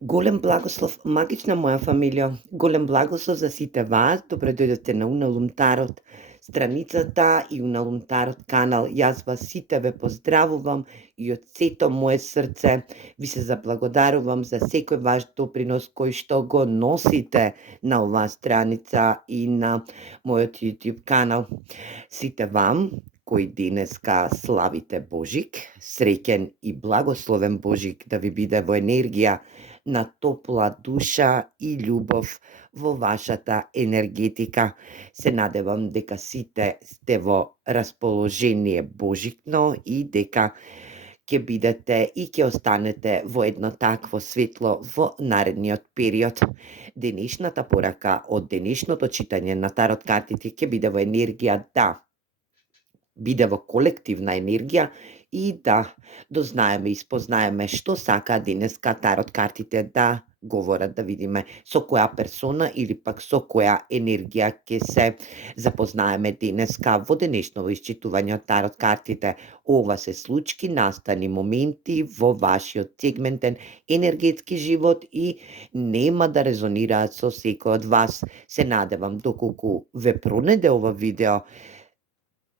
Голем благослов, магична моја фамилија, голем благослов за сите вас. Добре дојдете на Уналум Тарот страницата и Уналум Тарот канал. Јас вас сите ве поздравувам и од сето мое срце ви се заблагодарувам за секој ваш допринос кој што го носите на оваа страница и на мојот YouTube канал. Сите вам кои денеска славите Божик, среќен и благословен Божик да ви биде во енергија на топла душа и љубов во вашата енергетика. Се надевам дека сите сте во расположение Божикно и дека ќе бидете и ќе останете во едно такво светло во наредниот период. Денешната порака од денешното читање на тарот картите ќе биде во енергија да биде во колективна енергија и да дознаеме и спознаеме што сакаат денеска тарот картите да говорат, да видиме со која персона или пак со која енергија ќе се запознаеме денеска во денешново исчитување од тарот картите. Ова се случки, настани моменти во вашиот сегментен енергетски живот и нема да резонираат со секој од вас. Се надевам доколку ве пронеде ова видео,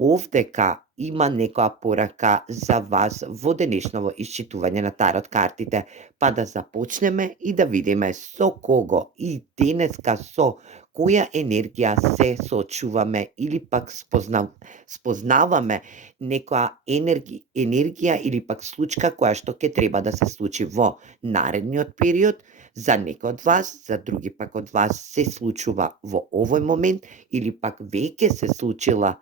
овдека има некоја порака за вас во денешново исчитување на тарот картите, па да започнеме и да видиме со кого и денеска со која енергија се соочуваме или пак спознаваме некоја енергија или пак случка која што ќе треба да се случи во наредниот период. За некој од вас, за други пак од вас се случува во овој момент или пак веќе се случила,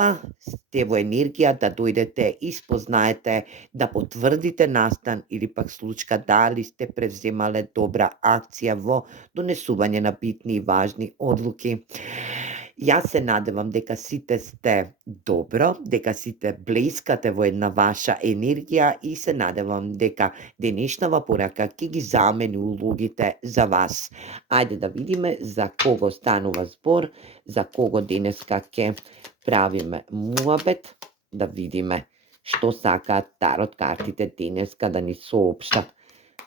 па сте во енергија да дојдете и спознаете, да потврдите настан или пак случка дали сте превземале добра акција во донесување на битни и важни одлуки. Јас се надевам дека сите сте добро, дека сите блескате во една ваша енергија и се надевам дека денешнава порака ќе ги замени улогите за вас. Ајде да видиме за кого станува збор, за кого денеска ќе правиме муабет, да видиме што сакаат тарот картите денеска да ни соопштат.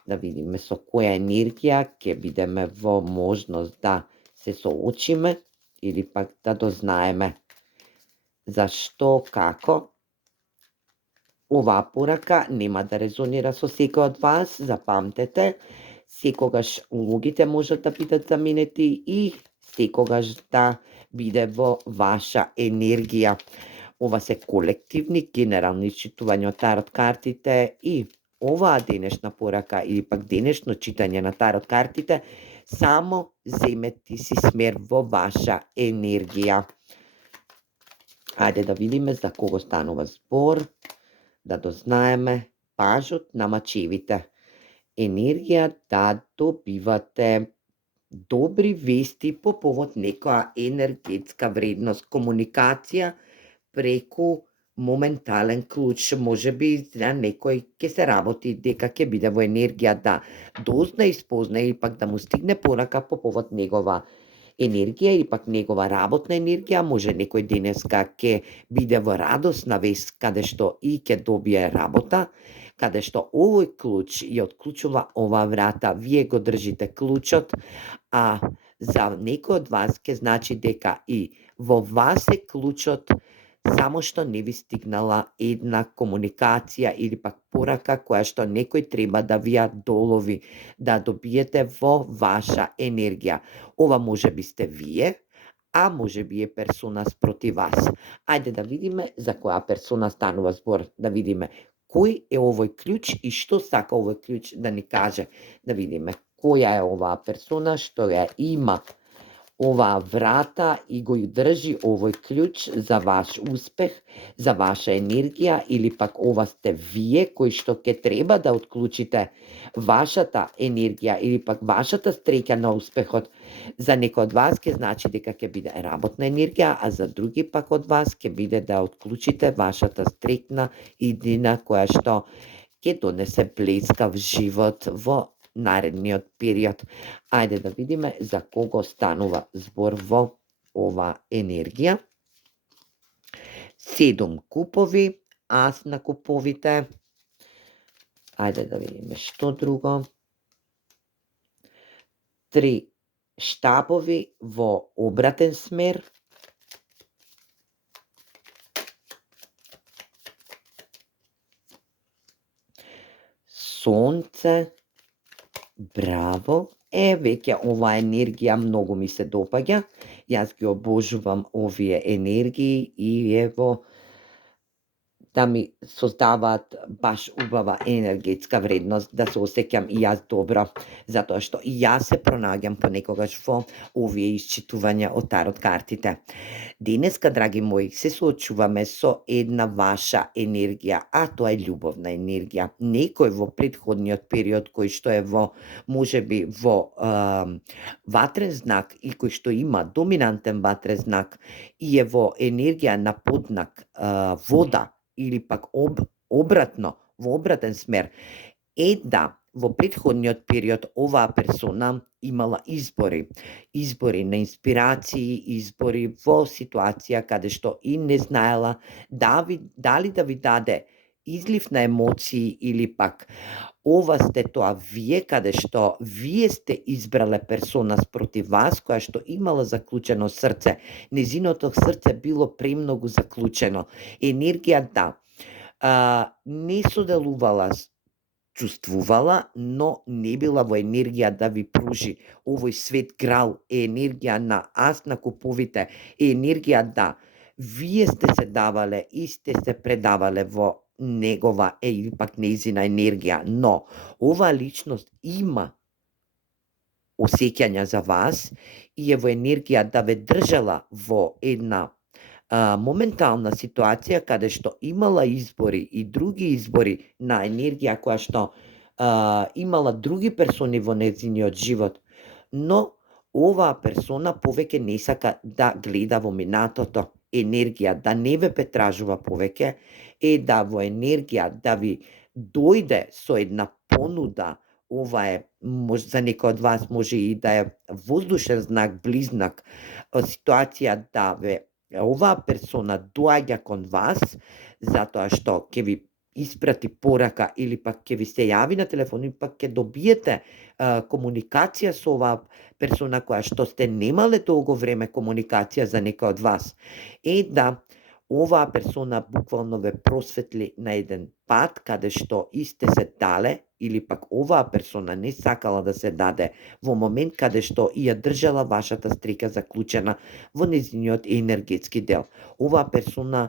Да видиме со која енергија ќе бидеме во можност да се соочиме или пак да дознаеме зашто, како. Оваа порака нема да резонира со секој од вас, запамтете, секогаш улогите можат да бидат заменети и секогаш да биде во ваша енергија. Ова се колективни, генерални исчитувања од тарот картите и оваа денешна порака или пак денешно читање на тарот картите само земете си смер во ваша енергија. Ајде да видиме за кого станува збор, да дознаеме пажот на мачевите. Енергија да добивате добри вести по повод некоја енергетска вредност, комуникација преку моментален клуч, може би за некој ќе се работи дека ќе биде во енергија да дозна и спозна или пак да му стигне порака по повод негова енергија или пак негова работна енергија. Може некој денеска ќе биде во радосна вест каде што и ќе добие работа, каде што овој клуч ја отклучува оваа врата, вие го држите клучот, а за некој од вас ќе значи дека и во вас е клучот, само што не ви стигнала една комуникација или пак порака која што некој треба да ви ја долови, да добиете во ваша енергија. Ова може би сте вие, а може би е персона спроти вас. Ајде да видиме за која персона станува збор, да видиме кој е овој клjuč и што сака овој клjuč да ни каже. Да видиме која е оваа персона што ја има оваа врата и го држи овој клjuč за ваш успех, за ваша енергија или пак ова сте вие кои што ќе треба да отклучите вашата енергија или пак вашата стреќа на успехот. За некој од вас ќе значи дека ќе биде работна енергија, а за други пак од вас ќе биде да отклучите вашата стрекна иднина која што ќе донесе блескав живот во наредниот период. Ајде да видиме за кого станува збор во ова енергија. 7 купови, ас на куповите. Ајде да видиме што друго. 3 штапови во обратен смер, сонце, браво, веќе оваа енергија многу ми се допаѓа, јас ги обожувам овие енергии и ево да ми создаваат баш убава енергетска вредност, да се осеќам и јас добро, затоа што и јас се пронаѓам понекогаш во овие исчитувања од тарот картите. Денеска, драги мои, се соочуваме со една ваша енергија, а тоа е љубовна енергија. Некој во претходниот период кој што е во, можеби, во ватрен знак и кој што има доминантен ватрен знак и е во енергија на поднак вода или пак обратно, во обратен смер, во претходниот период оваа персона имала избори на инспирации, избори во ситуација каде што и не знаела дали да ви даде излив на емоции или пак ова сте тоа вие, каде што вие сте избрале персона спротив вас, која што имала заклучено срце. Незиното срце било премногу заклучено. Енергија не соделувала, чувствувала, но не била во енергија да ви пружи овој свет грал, енергија на аз на куповите, енергија вие сте се давале и сте се предавале во негова или пак нејзина енергија, но оваа личност има осеќања за вас и е во енергија да ве држала во една моментална ситуација каде што имала избори и други избори на енергија која што имала други персони во нејзиниот живот, но оваа персона повеќе не сака да гледа во минатото, енергија да не ве претражува повеќе, во енергија да ви дојде со една понуда, ова е, за некој од вас може и да е воздушен знак, близнак, ситуација оваа персона доаѓа кон вас затоа што ќе ви испрати порака или пак ќе ви се јави на телефон или пак ќе добиете комуникација со оваа персона која што сте немале долго време комуникација за некој од вас. Оваа персона буквално ве просветли на еден пат каде што и сте се дале или пак оваа персона не сакала да се даде во момент каде што ја држала вашата стрика заклучена во нејзиниот енергетски дел. Оваа персона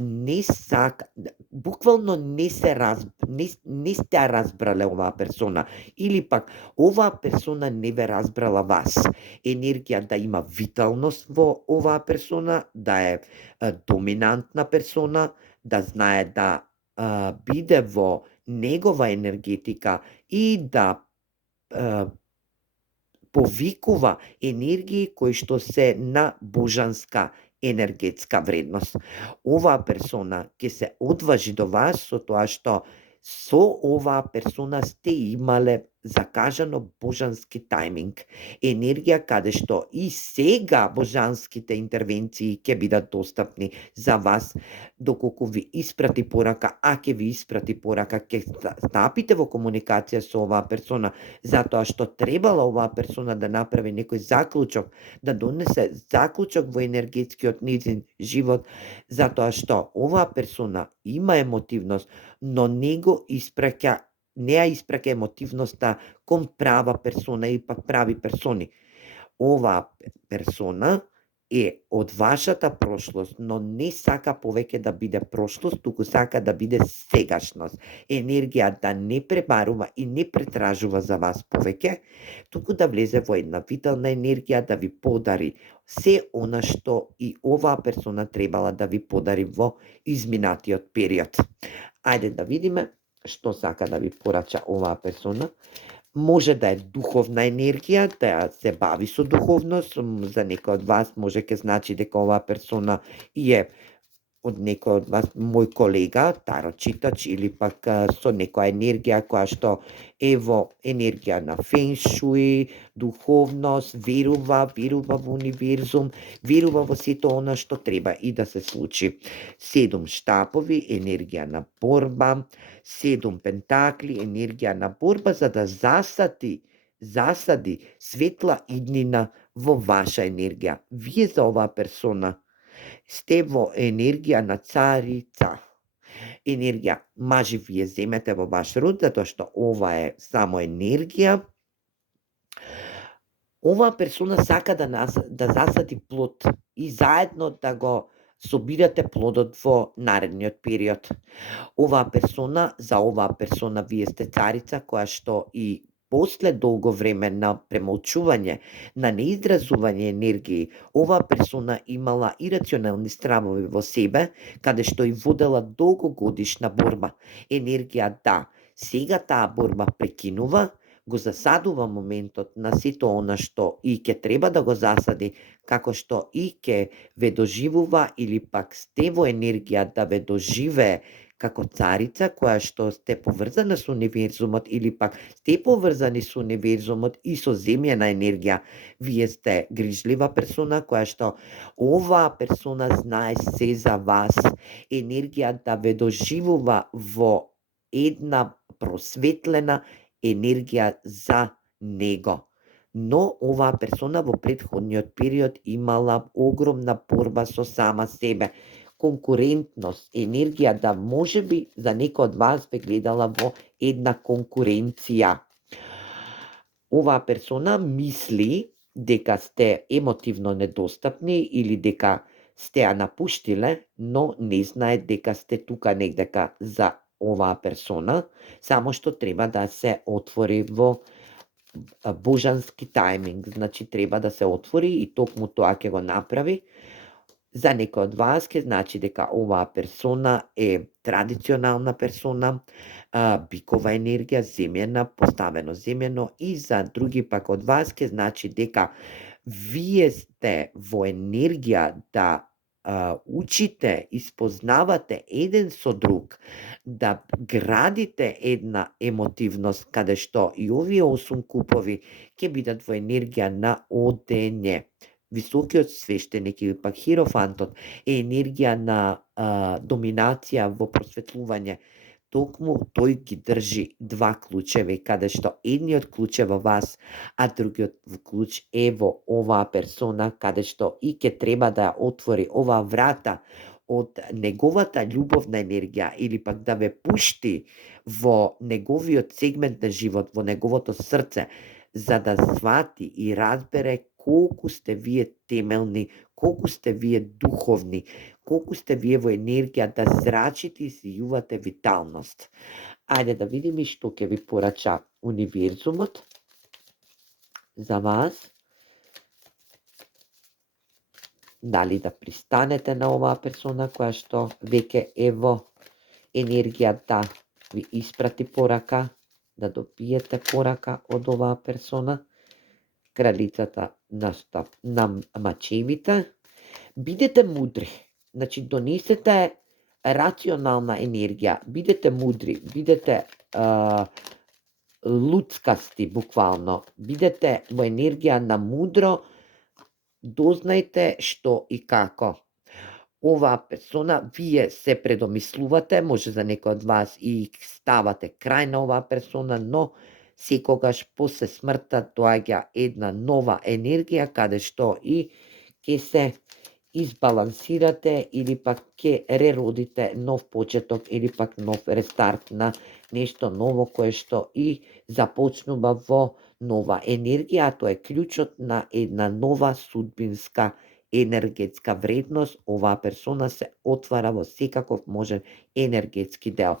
не сака, буквално не сте ја разбрале оваа персона или пак оваа персона не ве разбрала вас. Енергија да има виталност во оваа персона, да е доминантна персона, да знае да биде во негова енергетика и да повикува енергии кои што се на божанска енергетска вредност. Оваа персона ќе се одважи до вас со тоа што со оваа персона сте имале закажано божански тајминг. Енергија каде што и сега божанските интервенции ќе бидат достапни за вас доколку ви испрати порака, а ќе ви испрати порака, ќе стапите во комуникација со оваа персона, затоа што требала оваа персона да направи некој заклучок, да донесе заклучок во енергетскиот нејзин живот, затоа што оваа персона има емотивност, но не ја испраќа емотивноста кон права персона или пак прави персони. Оваа персона е од вашата прошлост, но не сака повеќе да биде прошлост, туку сака да биде сегашност. Енергија да не пребарува и не претражува за вас повеќе, туку да влезе во една витална енергија да ви подари се она што и оваа персона требала да ви подари во изминатиот период. Ајде да видиме што сака да ви порача оваа персона. Може да е духовна енергија, да се бави со духовност, за некој од вас може ќе значи дека оваа персона е од некој од вас мој колега, тарочитач или пак со некоја енергија која што е во енергија на феншуи, духовност, верува во универзум, верува во сето она што треба и да се случи. 7 штапови, енергија на борба, 7 пентакли, енергија на борба за да засати засади светла иднина во ваша енергија. Вие за оваа персона сте во енергија на царица. Енергија мажи вие земете во ваш род, затоа што ова е само енергија. Оваа персона сака да засади плод и заедно да го собирате плодот во наредниот период. За оваа персона вие сте царица која што и после долго време на премолчување, на неизразување енергии, оваа персона имала ирационални стравови во себе, каде што и водела долгогодишна борба. Енергија да, сега таа борба прекинува, го засадува моментот на сето она што и ќе треба да го засади, како што и ќе ве доживува или пак сте во енергија да ве доживее како царица која што сте поврзана со универзумот или пак сте поврзани со универзумот и со земјана енергија. Вие сте грижлива персона која што оваа персона знае се за вас. Енергија да ве доживува во една просветлена енергија за него. Но оваа персона во претходниот период имала огромна борба со сама себе. Конкурентност, енергија да можеби за некој од вас ве гледала во една конкуренција. Оваа персона мисли дека сте емотивно недостапни или дека сте ја напуштиле, но не знае дека сте тука негдека за оваа персона, само што треба да се отвори во божански тајминг, значи треба да се отвори и токму тоа ќе го направи. За некој од вас ќе значи дека оваа персона е традиционална персона, бикова енергија, земјена, поставено земјено, и за други пак од вас ќе значи дека вие сте во енергија да учите, испознавате еден со друг, да градите една емотивност, каде што и овие 8 купови ќе бидат во енергија на одење. Високиот свештеник или пак хирофантот е енергија на доминација во просветлување. Токму тој ги држи два клучеви, каде што едниот клуч е во вас, а другиот клуч е во оваа персона, каде што и ќе треба да ја отвори оваа врата од неговата љубовна енергија или пак да ве пушти во неговиот сегмент на живот, во неговото срце, за да свати и разбере колку сте вие темелни, колку сте вие духовни, колку сте вие во енергија да зрачите и сијувате виталност. Ајде да видиме што ќе ви порача универзумот за вас. Дали да пристанете на оваа персона која што веќе е во енергија да ви испрати порака, да добиете порака од оваа персона. Кралицата на мачевите. Бидете мудри. Значи, донесете рационална енергија, бидете мудри, бидете луцкасти, буквално. Бидете во енергија на мудро, дознајте што и како. Оваа персона, вие се предомислувате, може за некој од вас и ставате крај на оваа персона, но секогаш после смртта доаѓа една нова енергија, каде што и ќе се избалансирате или пак ќе реродите нов почеток или пак нов рестарт на нешто ново кое што и започнува во нова енергија, а тоа е клучот на една нова судбинска енергетска вредност. Оваа персона се отвара во секаков можен енергетски дел.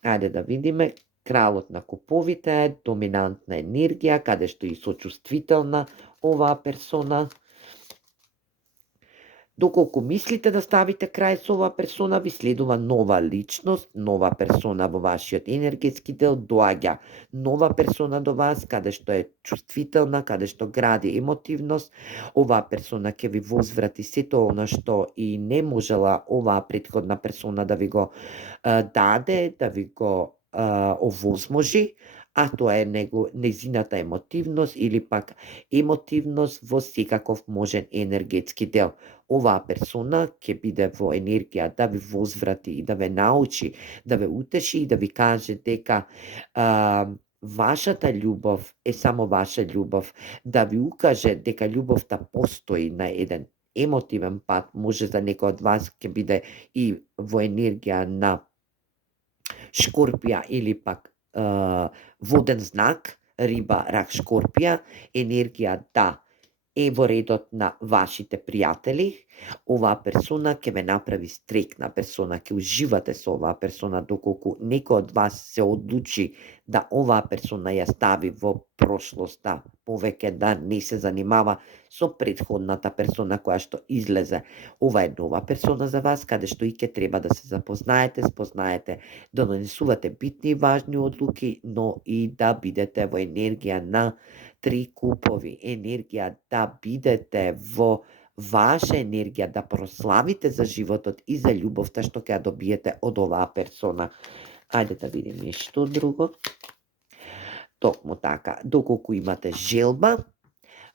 Ајде да видиме. Кралот на куповите е доминантна енергија, каде што и сочувствителна оваа персона. Доколку мислите да ставите крај со оваа персона, ви следува нова личност, нова персона во вашиот енергетски дел, доаѓа нова персона до вас, каде што е чувствителна, каде што гради емотивност. Оваа персона ќе ви возврати сето она што и не можела оваа претходна персона да ви го даде, да ви го овозможи, а тоа е незината емотивност или пак емотивност во секаков можен енергетски дел. Оваа персона ќе биде во енергија да ви возврати и да ве научи, да ве утеши и да ви каже дека вашата љубов е само ваша љубов, да ви укаже дека љубовта постои на еден емотивен пат, може за некој од вас ќе биде и во енергија на Шкорпија или пак воден знак, риба, рак, Шкорпија, енергија да е во редот на вашите пријатели, оваа персона ќе ве направи стрекна персона, ќе уживате со оваа персона, доколку некој од вас се одлучи да оваа персона ја стави во прошлоста, повеќе да не се занимава со претходната персона која што излезе. Ова е нова персона за вас, каде што и ќе треба да се запознаете, спознаете, да донесувате битни и важни одлуки, но и да бидете во енергија на три купови, енергија да бидете во ваша енергија, да прославите за животот и за љубовта што ќе ја добиете од оваа персона. Ајде да видим нешто друго. Токму така, доколку имате желба,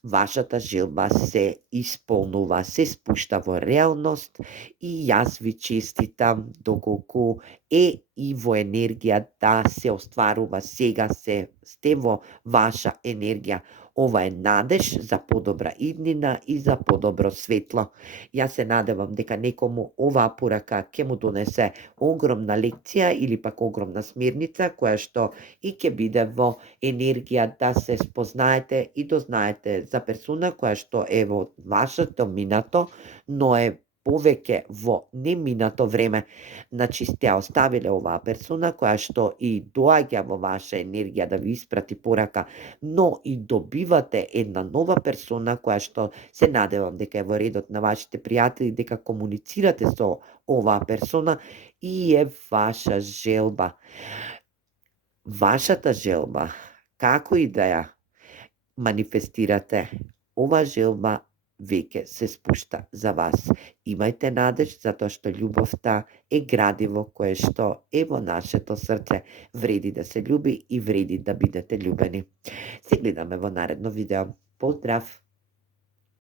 вашата желба се исполнува, се спушта во реалност и јас ви честитам доколку е и во енергија да се остварува сега, се сте во ваша енергија. Ова е надеж за подобра иднина и за подобро светло. Јас се надевам дека некому оваа порака ќе му донесе огромна лекција или пак огромна смерница која што и ќе биде во енергија да се спознаете и дознаете за персона која што е во вашето минато, но е повеќе во неминато време. Значи сте ја оставиле оваа персона која што и доаѓа во ваша енергија да ви испрати порака, но и добивате една нова персона која што се надевам дека е во редот на вашите пријатели, дека комуницирате со оваа персона и е ваша желба. Вашата желба, како и да ја манифестирате, ова желба веќе се спушта за вас. Имајте надеж затоа што љубовта е градиво кое што е во нашето срце. Вреди да се љуби и вреди да бидете љубени. Се гледаме во наредно видео. Поздрав!